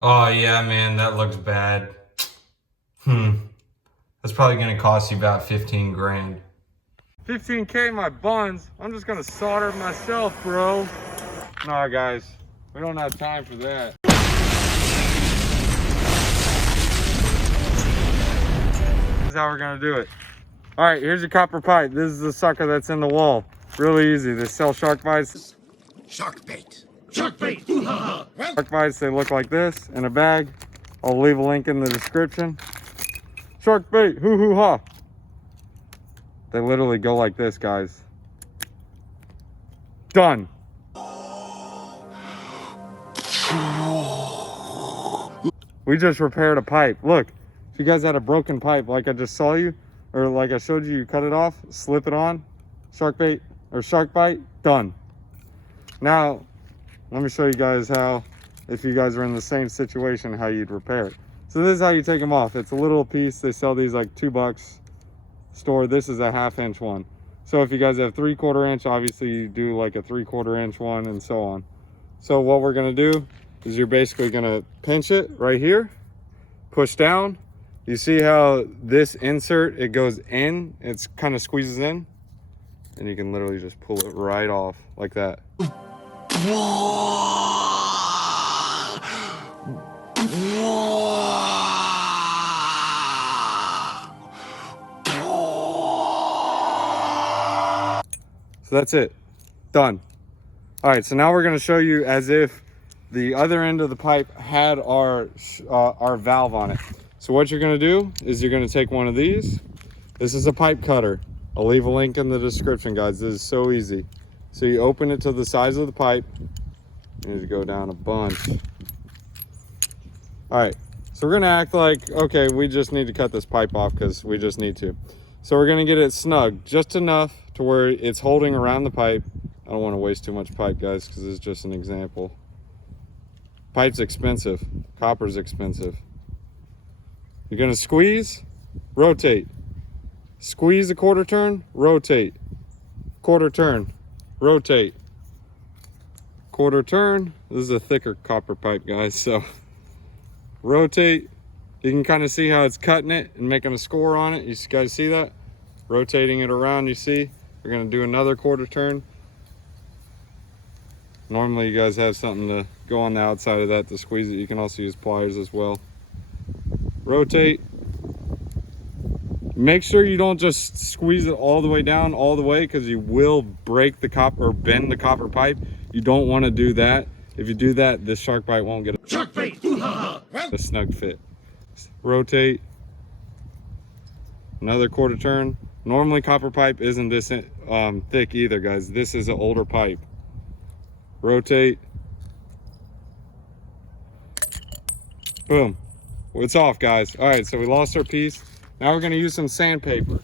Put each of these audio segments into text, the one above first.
Oh yeah, man, that looks bad. That's probably gonna cost you about 15 grand. 15K my buns. I'm just gonna solder myself, bro. Nah, guys, we don't have time for that. This is how we're gonna do it. All right, here's your copper pipe. This is the sucker that's in the wall. Really easy. They sell shark bites. Shark bait. Shark bait. Shark bites, they look like this in a bag. I'll leave a link in the description. Shark bait, hoo hoo ha. They literally go like this, guys. Done. We just repaired a pipe. Look, if you guys had a broken pipe like I just saw you, or like I showed you, you cut it off, slip it on, shark bait or shark bite, done. Now, let me show you guys how, if you guys are in the same situation, how you'd repair it. So this is how you take them off. It's a little piece. They sell these like $2 store. This is a 1/2 inch one. So if you guys have 3/4 inch, obviously you do like a 3/4 inch one and so on. So what we're gonna do is you're basically gonna pinch it right here, push down. You see how this insert, it goes in, it's kind of squeezes in, and you can literally just pull it right off like that. So that's it, done. All right, so now we're gonna show you as if the other end of the pipe had our valve on it. So what you're gonna do is you're gonna take one of these. This is a pipe cutter. I'll leave a link in the description, guys. This is so easy. So you open it to the size of the pipe. You need to go down a bunch. All right, so we're gonna act like, okay, we just need to cut this pipe off because we just need to. So we're gonna get it snug, just enough to where it's holding around the pipe. I don't wanna waste too much pipe, guys, because this is just an example. Pipe's expensive, copper's expensive. You're gonna squeeze, rotate. Squeeze a 1/4 turn, rotate. 1/4 turn, rotate. 1/4 turn. This is a thicker copper pipe, guys, so rotate. You can kind of see how it's cutting it and making a score on it. You guys see that? Rotating it around, you see? We're gonna do another 1/4 turn. Normally you guys have something to go on the outside of that to squeeze it. You can also use pliers as well. Rotate. Make sure you don't just squeeze it all the way down, all the way, because you will break the copper or bend the copper pipe. You don't want to do that. If you do that, this shark bite won't get a snug fit. Rotate. Another 1/4 turn. Normally copper pipe isn't this thick either, guys. This is an older pipe. Rotate. Boom. It's off, guys. All right, so we lost our piece. Now we're gonna use some sandpaper.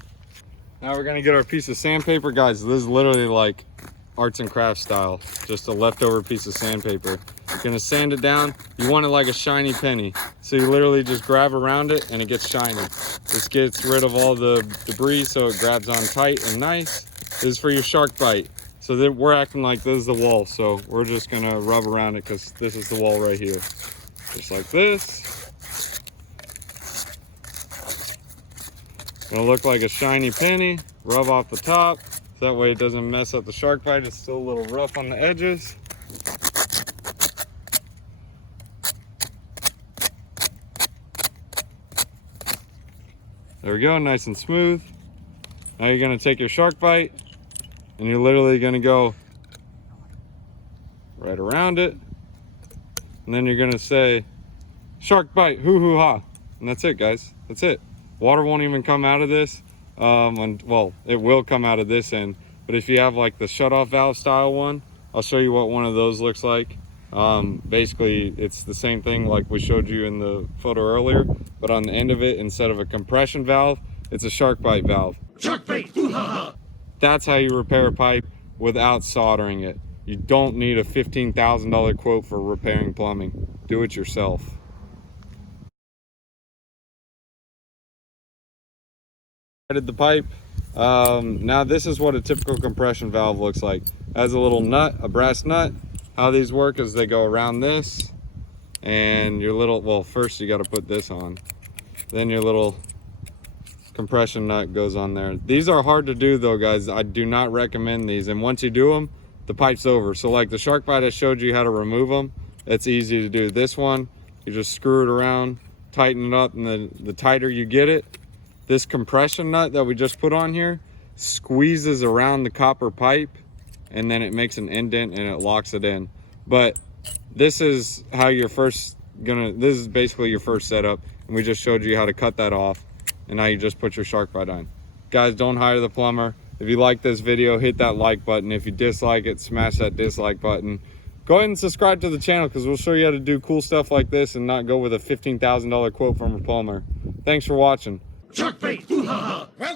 Now we're gonna get our piece of sandpaper. Guys, this is literally like arts and crafts style. Just a leftover piece of sandpaper. You're gonna sand it down. You want it like a shiny penny. So you literally just grab around it and it gets shiny. This gets rid of all the debris so it grabs on tight and nice. This is for your shark bite. So that we're acting like this is the wall. So we're just gonna rub around it because this is the wall right here. Just like this. Gonna look like a shiny penny. Rub off the top. So that way it doesn't mess up the shark bite. It's still a little rough on the edges. There we go, nice and smooth. Now you're gonna take your shark bite and you're literally gonna go right around it. And then you're gonna say, shark bite, hoo hoo ha. And that's it, guys, that's it. Water won't even come out of this. Well, it will come out of this end. But if you have like the shutoff valve style one, I'll show you what one of those looks like. Basically, it's the same thing like we showed you in the photo earlier, but on the end of it, instead of a compression valve, it's a shark bite valve. Shark bait. That's how you repair a pipe without soldering it. You don't need a $15,000 quote for repairing plumbing. Do it yourself. The pipe. Now this is what a typical compression valve looks like. It has a little nut, a brass nut. How these work is they go around this and your little, well, first you got to put this on, then your little compression nut goes on there. These are hard to do though, guys. I do not recommend these, and once you do them, the pipe's over. So like the shark bite, I showed you how to remove them. It's easy to do. This one, you just screw it around, tighten it up, and the tighter you get it, this compression nut that we just put on here squeezes around the copper pipe, and then it makes an indent and it locks it in. But this is how you're this is basically your first setup, and we just showed you how to cut that off, and now you just put your shark bite on. Guys, don't hire the plumber. If you like this video, hit that like button. If you dislike it, smash that dislike button. Go ahead and subscribe to the channel, because we'll show you how to do cool stuff like this and not go with a $15,000 quote from a plumber. Thanks for watching. Shark bait! Ooh, ha, ha.